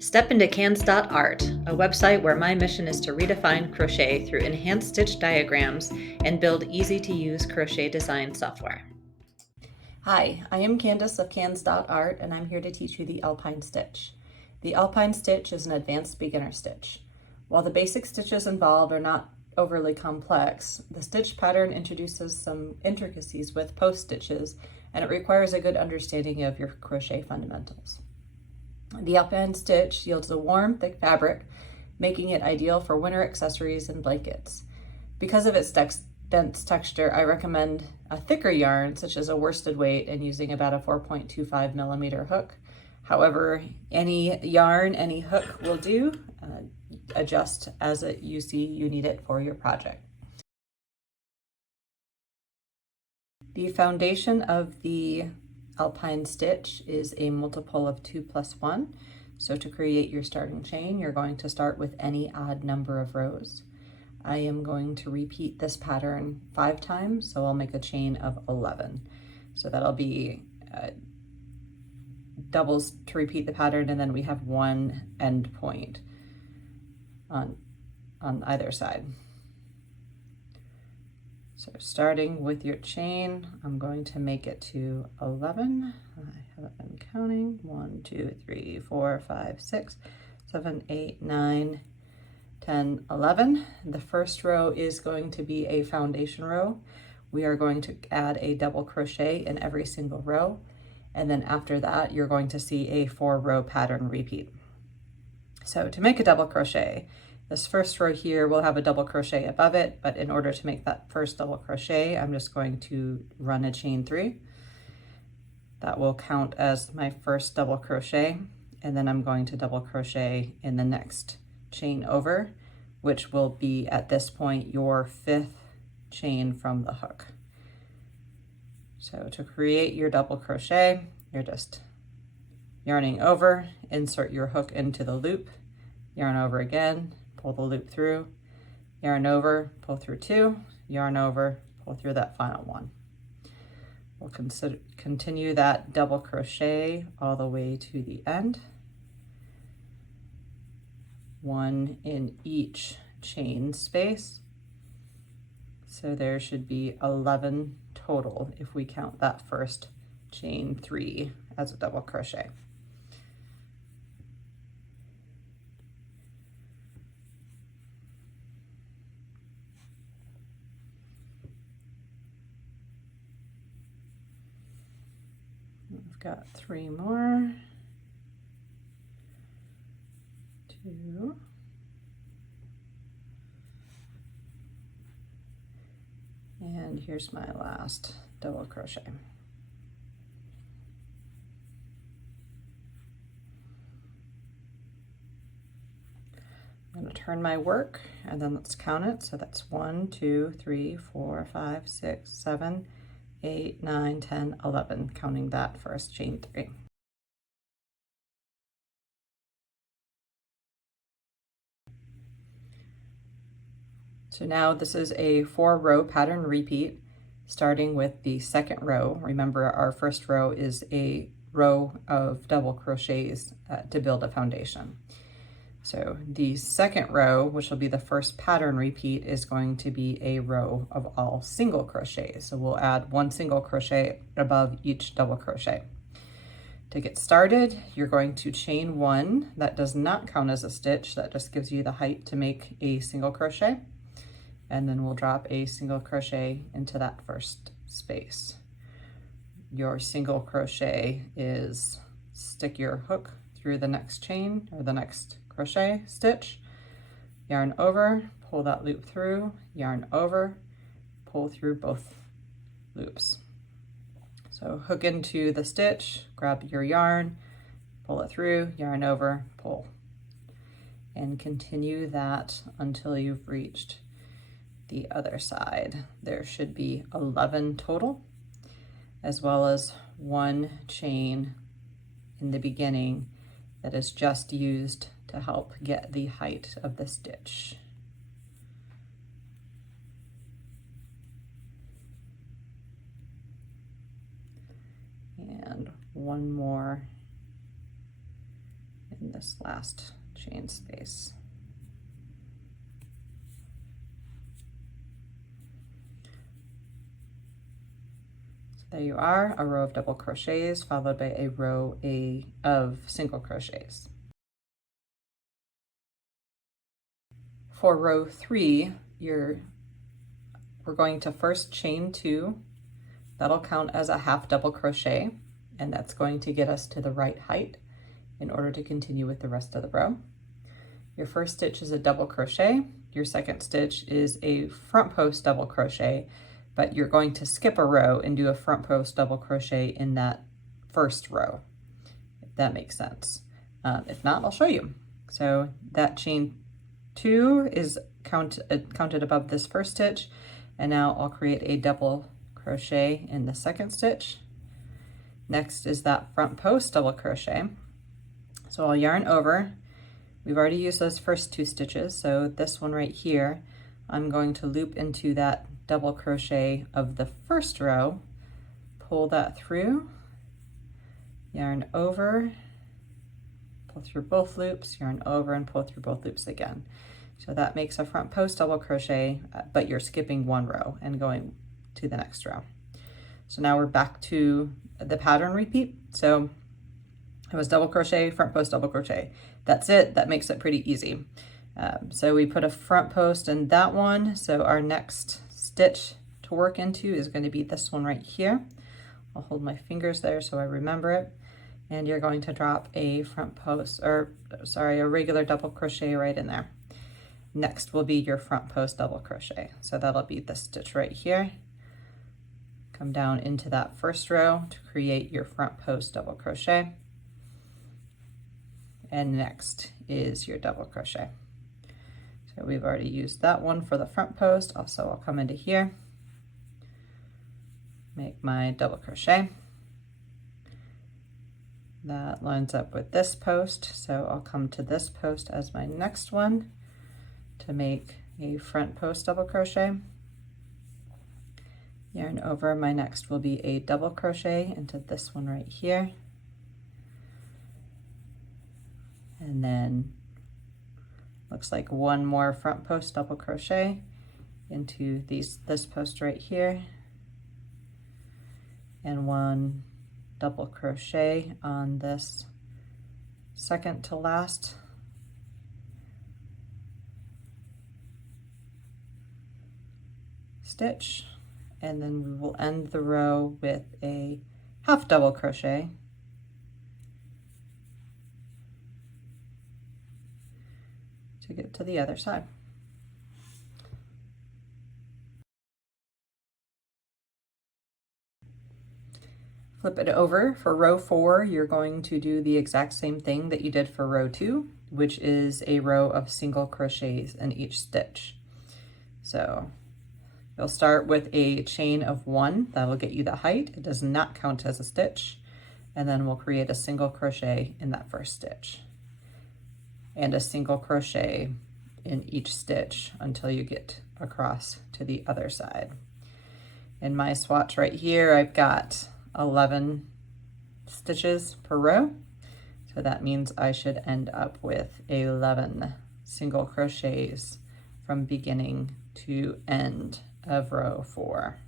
Step into Cans.art, a website where my mission is to redefine crochet through enhanced stitch diagrams and build easy-to-use crochet design software. Hi, I am Candace of Cans.art, and I'm here to teach you the Alpine Stitch. The Alpine Stitch is an advanced beginner stitch. While the basic stitches involved are not overly complex, the stitch pattern introduces some intricacies with post stitches, and it requires a good understanding of your crochet fundamentals. The Alpine Stitch yields a warm, thick fabric, making it ideal for winter accessories and blankets. Because of its dense texture, I recommend a thicker yarn, such as a worsted weight, and using about a 4.25 millimeter hook. However, any yarn, any hook will do. Adjust as you see you need it for your project. The foundation of the Alpine Stitch is a multiple of 2 plus 1. So to create your starting chain, you're going to start with any odd number of rows. I am going to repeat this pattern 5 times, so I'll make a chain of 11. So that'll be doubles to repeat the pattern, and then we have one end point on either side. So starting with your chain, I'm going to make it to 11. I haven't been counting. 1, 2, 3, 4, 5, 6, 7, 8, 9, 10, 11. The first row is going to be a foundation row. We are going to add a double crochet in every single row. And then after that, you're going to see a 4-row pattern repeat. So to make a double crochet, this first row here will have a double crochet above it, but in order to make that first double crochet, I'm just going to run a chain 3. That will count as my first double crochet, and then I'm going to double crochet in the next chain over, which will be at this point your 5th chain from the hook. So to create your double crochet, you're just yarning over, insert your hook into the loop, yarn over again, pull the loop through, yarn over, pull through 2, yarn over, pull through that final one. We'll continue that double crochet all the way to the end. 1 in each chain space. So there should be 11 total if we count that first chain 3 as a double crochet. I've got 3 more. 2. And here's my last double crochet. I'm going to turn my work, and then let's count it. So that's 1, 2, 3, 4, 5, 6, 7, 8, 9, 10, 11, counting that first chain 3. So now this is a 4-row pattern repeat, starting with the second row. Remember, our first row is a row of double crochets to build a foundation. So the second row, which will be the first pattern repeat, is going to be a row of all single crochets. So we'll add 1 single crochet above each double crochet. To get started, you're going to chain 1. That does not count as a stitch. That just gives you the height to make a single crochet. And then we'll drop a single crochet into that first space. Your single crochet is stick your hook through the next chain or the next crochet stitch, yarn over, pull that loop through, yarn over, pull through both loops. So hook into the stitch, grab your yarn, pull it through, yarn over, pull, and continue that until you've reached the other side. There should be 11 total, as well as 1 chain in the beginning that is just used to help get the height of the stitch. And 1 more in this last chain space. So there you are, a row of double crochets followed by a row of single crochets. For row 3, we're going to first chain 2. That'll count as a half double crochet, and that's going to get us to the right height in order to continue with the rest of the row. Your first stitch is a double crochet. Your second stitch is a front post double crochet, but you're going to skip a row and do a front post double crochet in that first row, if that makes sense. If not, I'll show you. So that chain 2 is counted above this first stitch, and now I'll create a double crochet in the second stitch. Next is that front post double crochet. So I'll yarn over. We've already used those first 2 stitches, so this one right here, I'm going to loop into that double crochet of the first row, pull that through, yarn over, pull through both loops, yarn over, and pull through both loops again. So that makes a front post double crochet, but you're skipping 1 row and going to the next row. So now we're back to the pattern repeat. So it was double crochet, front post, double crochet. That's it. That makes it pretty easy. So we put a front post in that one. So our next stitch to work into is going to be this one right here. I'll hold my fingers there so I remember it. And you're going to drop a front post, or sorry, a regular double crochet right in there. Next will be your front post double crochet. So that'll be the stitch right here. Come down into that first row to create your front post double crochet. And next is your double crochet. So we've already used that one for the front post. Also, I'll come into here, make my double crochet. That lines up with this post, so I'll come to this post as my next one to make a front post double crochet. Yarn over, my next will be a double crochet into this one right here. And then looks like 1 more front post double crochet into this post right here, and 1 double crochet on this second to last stitch, and then we will end the row with a half double crochet to get to the other side. Flip it over. For row 4, you're going to do the exact same thing that you did for row 2, which is a row of single crochets in each stitch. So you'll start with a chain of 1, that'll get you the height. It does not count as a stitch. And then we'll create a single crochet in that first stitch, and a single crochet in each stitch until you get across to the other side. In my swatch right here, I've got 11 stitches per row. So that means I should end up with 11 single crochets from beginning to end of row 4.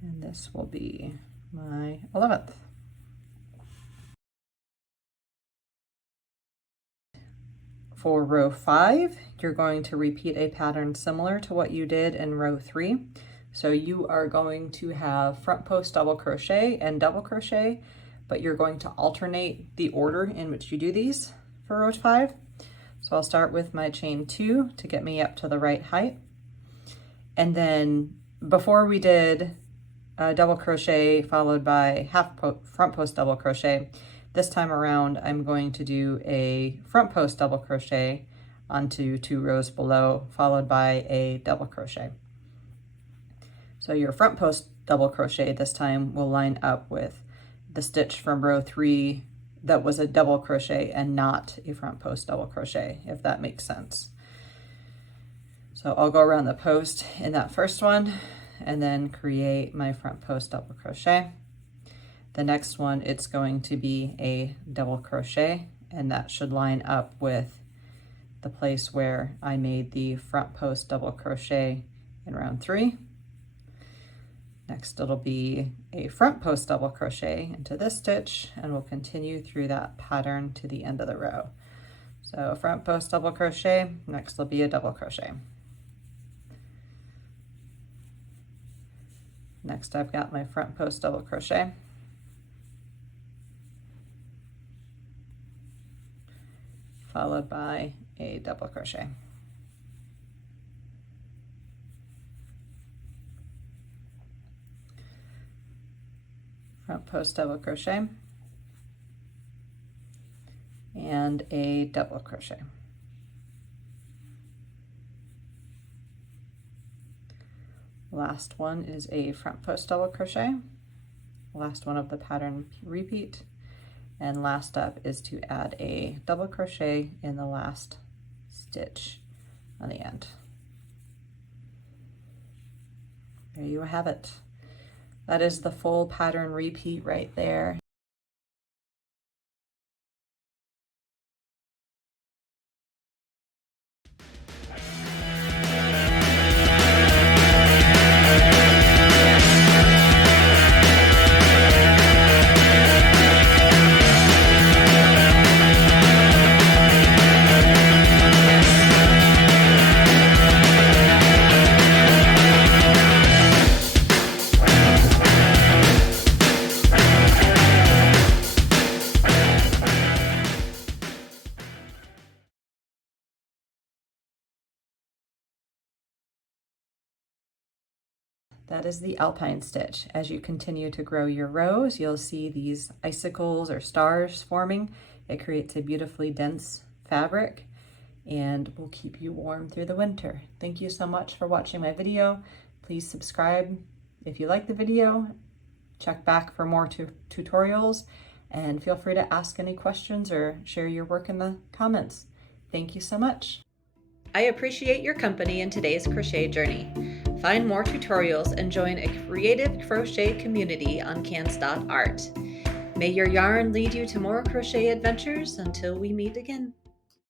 And this will be my 11th. For row 5, you're going to repeat a pattern similar to what you did in row 3. So you are going to have front post double crochet and double crochet, but you're going to alternate the order in which you do these for row 5. So I'll start with my chain 2 to get me up to the right height. And then before we did a double crochet followed by front post double crochet, this time around I'm going to do a front post double crochet onto 2 rows below, followed by a double crochet. So your front post double crochet this time will line up with the stitch from row 3 that was a double crochet and not a front post double crochet, if that makes sense. So I'll go around the post in that first one and then create my front post double crochet. The next one, it's going to be a double crochet, and that should line up with the place where I made the front post double crochet in round 3. Next, it'll be a front post double crochet into this stitch, and we'll continue through that pattern to the end of the row. So front post double crochet, next will be a double crochet. Next, I've got my front post double crochet. Followed by a double crochet. Front post double crochet and a double crochet. Last one is a front post double crochet, last one of the pattern repeat, and last up is to add a double crochet in the last stitch on the end. There you have it. That is the full pattern repeat right there. That is the Alpine Stitch. As you continue to grow your rows, you'll see these icicles or stars forming. It creates a beautifully dense fabric and will keep you warm through the winter. Thank you so much for watching my video. Please subscribe if you like the video. Check back for more tutorials, and feel free to ask any questions or share your work in the comments. Thank you so much. I appreciate your company in today's crochet journey. Find more tutorials and join a creative crochet community on cans.art. May your yarn lead you to more crochet adventures until we meet again.